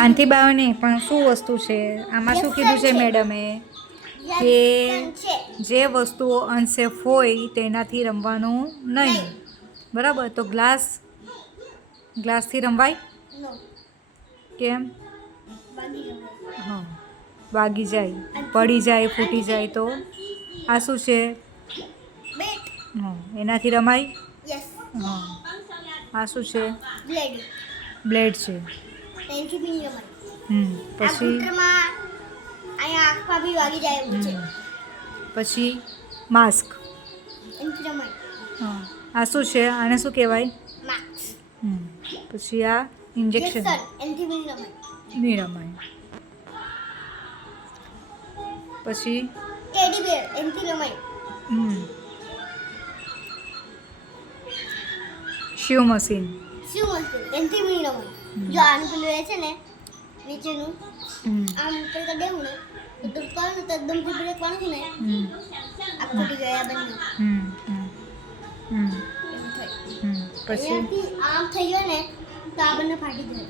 આનથી બાવ નહીં, પણ શું વસ્તુ છે આમાં? શું કીધું છે મેડમે? કે જે વસ્તુઓ અનસેફ હોય તેનાથી રમવાનું નહીં. બરાબર? તો ગ્લાસથી રમવાય? કેમ? હા, વાગી જાય, પડી જાય, ફૂટી જાય તો આ શું છે? હા, એનાથી રમાય? હા. આ શું છે? બ્લેડ છે. પછી પછી માસ્ક. હા, આ શું છે? આને શું કહેવાય? પછી આ ઇન્જેક્શન. નહીં રમાય. પછી શિવ મશીન. જો આનું પેલું એ છે ને નીચેનું આમ ઉપર કરી દેવું ને તો દુકાન તો એકદમ ફૂટી પડે ને આ ફૂટી ગયા બંને. પછી આમ થઈ ગયો ને તો આ બંને ફાટી જાય.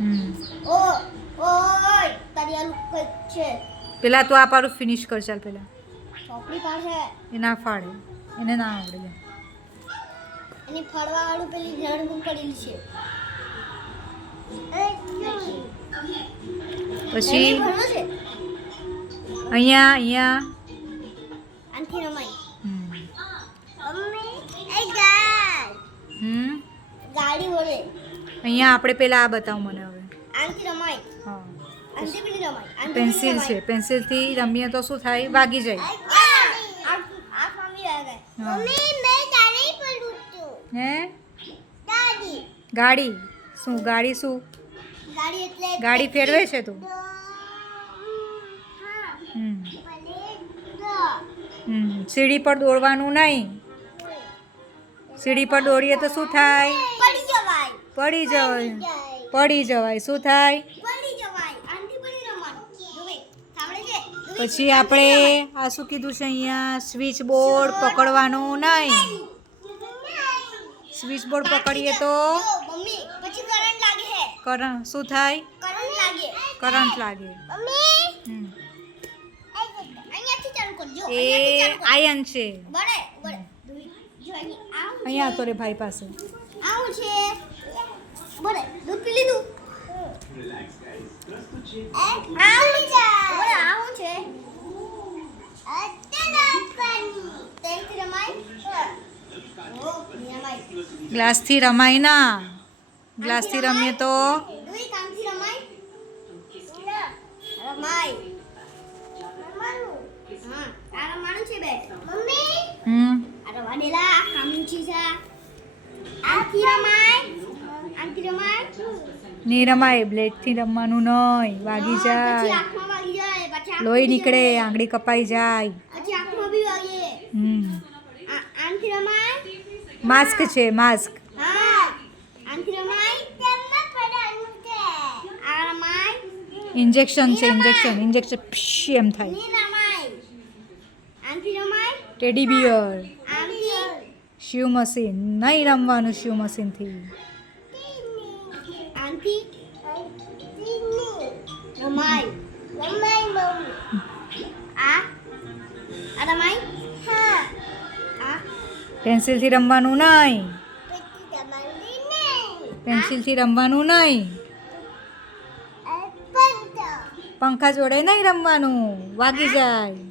ઓય તારી આ લુક છે પેલા તો આ પારું ફિનિશ કર. ચાલ પેલા ચોપડી પાડે એ ના ફાડે, એને ના આવડે. એની ફાડવા વાળું પેલી જણ બુક કરેલી છે. પછી અહીંયા આનથી રમાય. ગાડી વળે. અહીંયા આપણે પેલા આ બતાવ મને હવે. આનથી રમાય. હા, આનથી પણ રમાય. પેન્સિલ છે. પેન્સિલથી રમીએ તો શું થાય? વાગી જાય. આ ફામી આવે. મમ્મી મે ગાડી પડું છું. હે? ગાડી. ગાડી શું? ગાડી શું? ગાડી એટલે ગાડી ફેરવે છે તું? સીડી પર દોડવાનું નહીં. સીડી પર દોડીએ તો શું થાય? પડી જવાય. પડી જવાય. પડી જવાય. શું થાય? પડી જવાય. આનથી પડી રમવાનું. જોવે સાંભળે છે? પછી આપણે આ શું કીધું છે અહીંયા? સ્વિચ બોર્ડ પકડવાનું નહીં. સ્વિચ બોર્ડ પકડીએ તો મમ્મી પછી કરંટ લાગે હે. કરંટ શું થાય? કરંટ લાગે. કરંટ લાગે. મમ્મી અહીંયાથી ચાલુ કરજો. એ આયન છે. બળે બળે જો આવું અહીંયા તો રે ભાઈ પાસે. આવું છે. બળે દૂધ પી લીધું. આવું છે. બળે આવું છે. તેલથી રમાય. ગ્લાસથી રમાય ના. ગ્લાસથી રમીએ તો દુઈ કામથી રમાય. રમાય. હા, આ રમાણું છે બે. મમ્મી આ રવાડેલા કામનું છે સા. આથી રમાય. આથી રમાય. નહીં રમાય. બ્લેડથી રમવાનું નહીં. વાગી પછી જાય, આંખમાં વાગી જાય. પછી લોહી નીકળે, આંગળી કપાઈ જાય. પછી આંખમાં બી વાગે. આનથી રમાય. માસ્ક છે. માસ્ક. હા, આનથી રમાય. આ રમાય. ઇન્જેક્શન છે. ઇન્જેક્શન એમ થાય. ની રમાય. આનથી રમાય. Teddy bear. આનથી શિવ મશીન. નહીં રમવાનું શિવ મશીનથી. આનથી રમાય. રમાય આ રમાય. હા આ પેન્સિલથી રમવાનું નહીં. પેન્સિલથી રમવાનું નહીં. પંખા જોડે નહીં રમવાનું. વાગી જાય.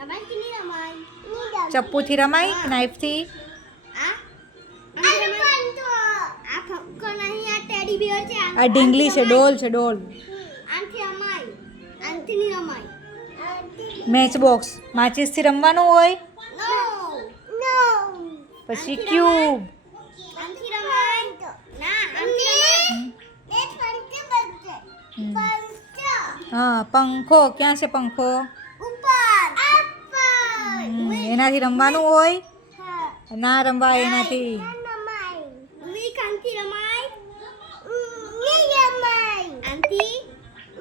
રમાય કે નહીં રમાય. ચપ્પુથી રમાય. નાઈફથી. આ ફક્કો નહીં. આ ટેડી બિયર છે. આ ઢીંગલી છે. ડોલ છે. ડોલ. આનથી રમાય. આનથી નહીં રમાય. Match box. માચીસથી રમવાનું હોય. નો પછી ક્યુબ. આનથી રમાય. ના આનથી રમાય. એ પંખો બનશે. હા, પંખો. ક્યાં છે પંખો? ઉપર. એનાથી રમવાનું હોય. ના રમવાય એનાથી. રમાય. વી કાનથી રમાય. ની રમાય. આનથી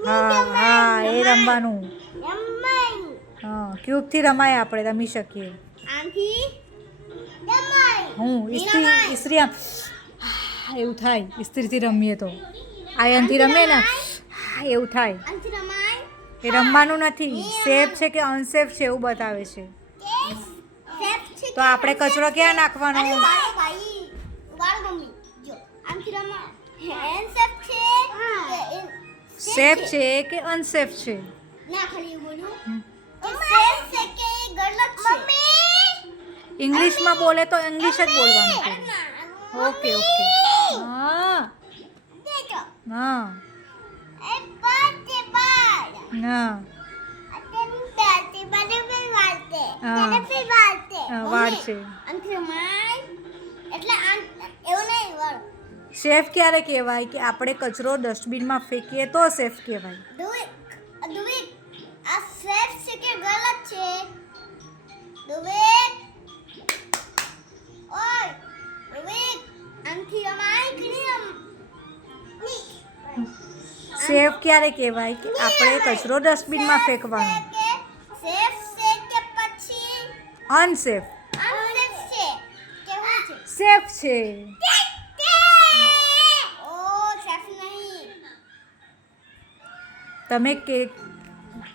હા, એ રમવાનું. રમાય. હા, ક્યુબથી રમાય. આપણે રમી શકીએ. આનથી રમાય. હું ઇસ્ત્રી આમ એવું થાય ઇસ્ત્રીથી રમીએ તો. આયનથી રમે ને હા, એવું થાય. આનથી રમાય. એ રમવાનું નથી, સેફ છે કે અનસેફ છે એવું બતાવે છે. સેફ છે તો આપણે કચરો ક્યાં નાખવાનો? ભાઈ વાળ મમ્મી જો આનથી રમાય. સેફ છે કે સેફ છે કે અનસેફ છે? ના ખાલી એવું બોલું કે સેફ છે કે ગલત છે. મમ્મી ઇંગ્લિશમાં બોલે તો ઇંગ્લિશ જ બોલવાનું છે. Okay okay. હા દેખો હા એ પાતે બાર હા અતેન પાતે બડે પે વાળતે હા. બડે પે વાળતે વાળ છે. આનથી રમાય એટલે એવું નહીં વાળ સેફ ક્યારે કહેવાય કે આપણે કચરો ડસ્ટબિનમાં ફેંકીએ તો સેફ કહેવાય. દુવિક આ સેફ છે કે ગલત છે? દુવિક ઓય દુવિક આનથી રમાય કે નહીં સેફ ક્યારે કહેવાય કે આપણે કચરો ડસ્ટબિનમાં ફેંકવાનો? સેફ છે કે પછી અનસેફ? અનસેફ છે કેવું છે? સેફ છે. ઓ સેફ નહીં. તમે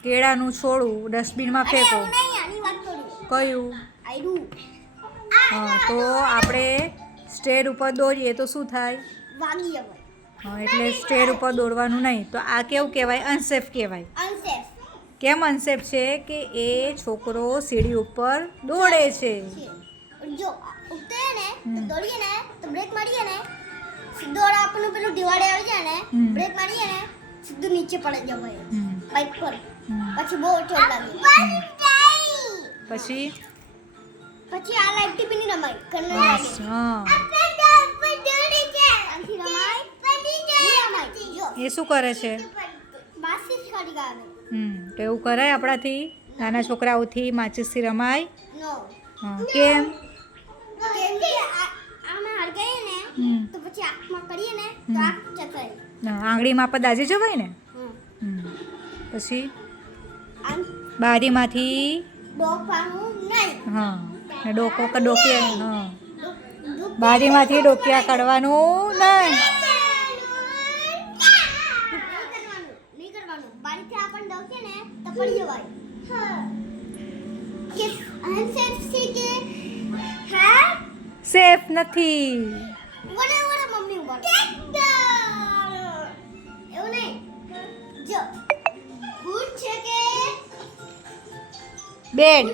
કેળાનું છોડું ડસ્ટબિનમાં ફેંકો. એવું નહીં આની વાત કરું. કયું? આયરું હા, તો આપણે સ્ટેર ઉપર દોરીએ તો શું થાય? વાગી હવે હા, એટલે સ્ટેર ઉપર દોડવાનું નહીં. તો આ કેવું કહેવાય? અનસેફ કહેવાય. અનસેફ કેમ અનસેફ છે? કે એ છોકરો સીડી ઉપર દોડે છે. છે. જો ઉતરે ને તો હમ. દોડીએ ને તો બ્રેક મારીએ ને સીધો આપણને પેલું દિવાળે આવી જાય ને હમ. બ્રેક મારીએ ને સીધું નીચે પડી જવાય હમ. બાઇક પર હમ. પછી બહુ ચોટ લાગે પછી પછી આ લાઈટ થી બી રમાય કન્નડ બસ. હા, આનથી રમાય નહીં રમાય જો એ શું કરે છે? માસી છોડી ગાવે તો એવું કરાય આપણાથી? નાના છોકરાઓથી માચીસથી રમાય? નો હા, કેમ? કેમ કે આમાં હળગાઈએ ને હમ. તો પછી આંખમાં કરીએ ને તો હમ. આંખ ચકાય આંગળીમાં આપણે દાજી જવાય ને? પછી આમ બારીમાંથી ડોકવાનું નહીં હા ને ડોકો કે ડોકિયા હા બારીમાંથી ડોકિયા કાઢવાનું નહીં. નહીં કરવાનું બારીથી આપણને ડોકે ને તો પડી જવાય કે અનસેફ છે કે હા સેફ નથી. વડે વડે મમ્મી ઉપર એવું નહીં જો ગુડ છે કે બેડ?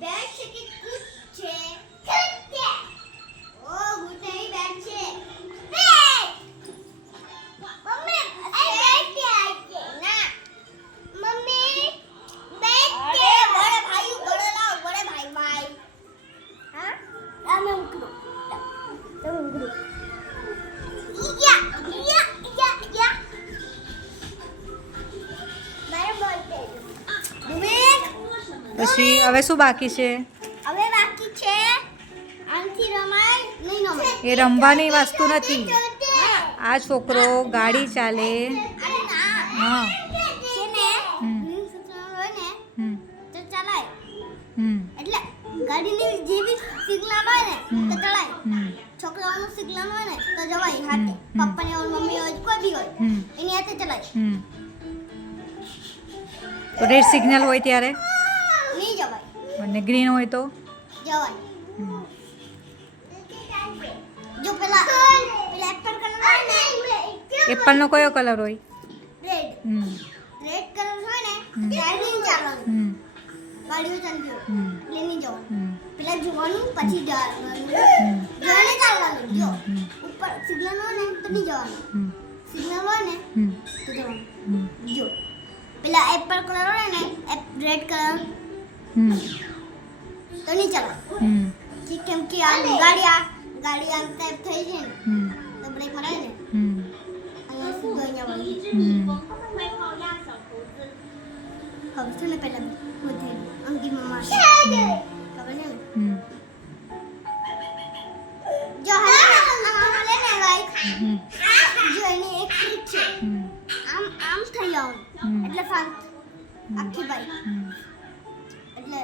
બેડ છે કે ગુડ છે? ગુડ છે. ઓ ગુડ નહીં બેડ છે. બેડ મમ્મી એ બેડ કે છે ના મમ્મી બેડ કે બડે ભાઈ બડે લાવ બડે ભાઈ હા આમે ઉકરો તમે ઉકરો યા મારે બોલતે દુબેક પછી હવે શું બાકી છે? હવે બાકી છે આનથી રમાય નહીં રમાય એ રમવાની વસ્તુ નથી. હા. આ છોકરો ગાડી ચાલે. અરે ના હા. છે ને હમ. ગ્રીન સિગ્નલ હોય ને હમ. તો ચલાય હમ. એટલે ગાડીની જેવી સિગ્નલ હોય ને હમ. તો ચલાય હમ. છોકરાઓનું સિગ્નલ હોય ને તો જવાય હાથે હમ. પપ્પાની હોય મમ્મી હોય કોઈ બી હોય હમ. એની હાથે ચલાય હમ. તો રેડ સિગ્નલ હોય ત્યારે નહીં જવાય અને ગ્રીન હોય તો જવાય હમ. જો પેલા એપલ કલર હોય ને એપલનો કયો કલર હોય? રેડ હમ. રેડ કલર હોય ને હમ. ત્યારે નહીં ચાલવાનું હમ. ગાડીઓ ચાલતી હોય હમ. એટલે નહીં જવાનું હમ. પેલા જોવાનું પછી જવાનું જોઈને ચાલવાનું જો હમ. ઉપર સિગ્નલ હોય ને તો નહીં જવાનું હમ. સિગ્નલ હોય ને હમ. તો જવાનું હમ. જો પેલા એપલ કલર હોય ને રેડ કલર હમ. તો નહીં ચાલવાનું હમ. કેમ કે આ ગાડી આમ ટાઈપ થઈ છે ને હમ. તો બ્રેક મરાય ને હમ. અહીંયા સીધો અહીંયા વળી હમ. ખબર છે ને પેલા હું થઈ અંકિત મમ્મા ખબર છે ને હમ. જો હા લે ને ભાઈ હમ. જો એની એક ટ્રીક છે હમ. આમ થઈ જવાનું હમ. એટલે શાંત આખી બાઈ હમ. એટલે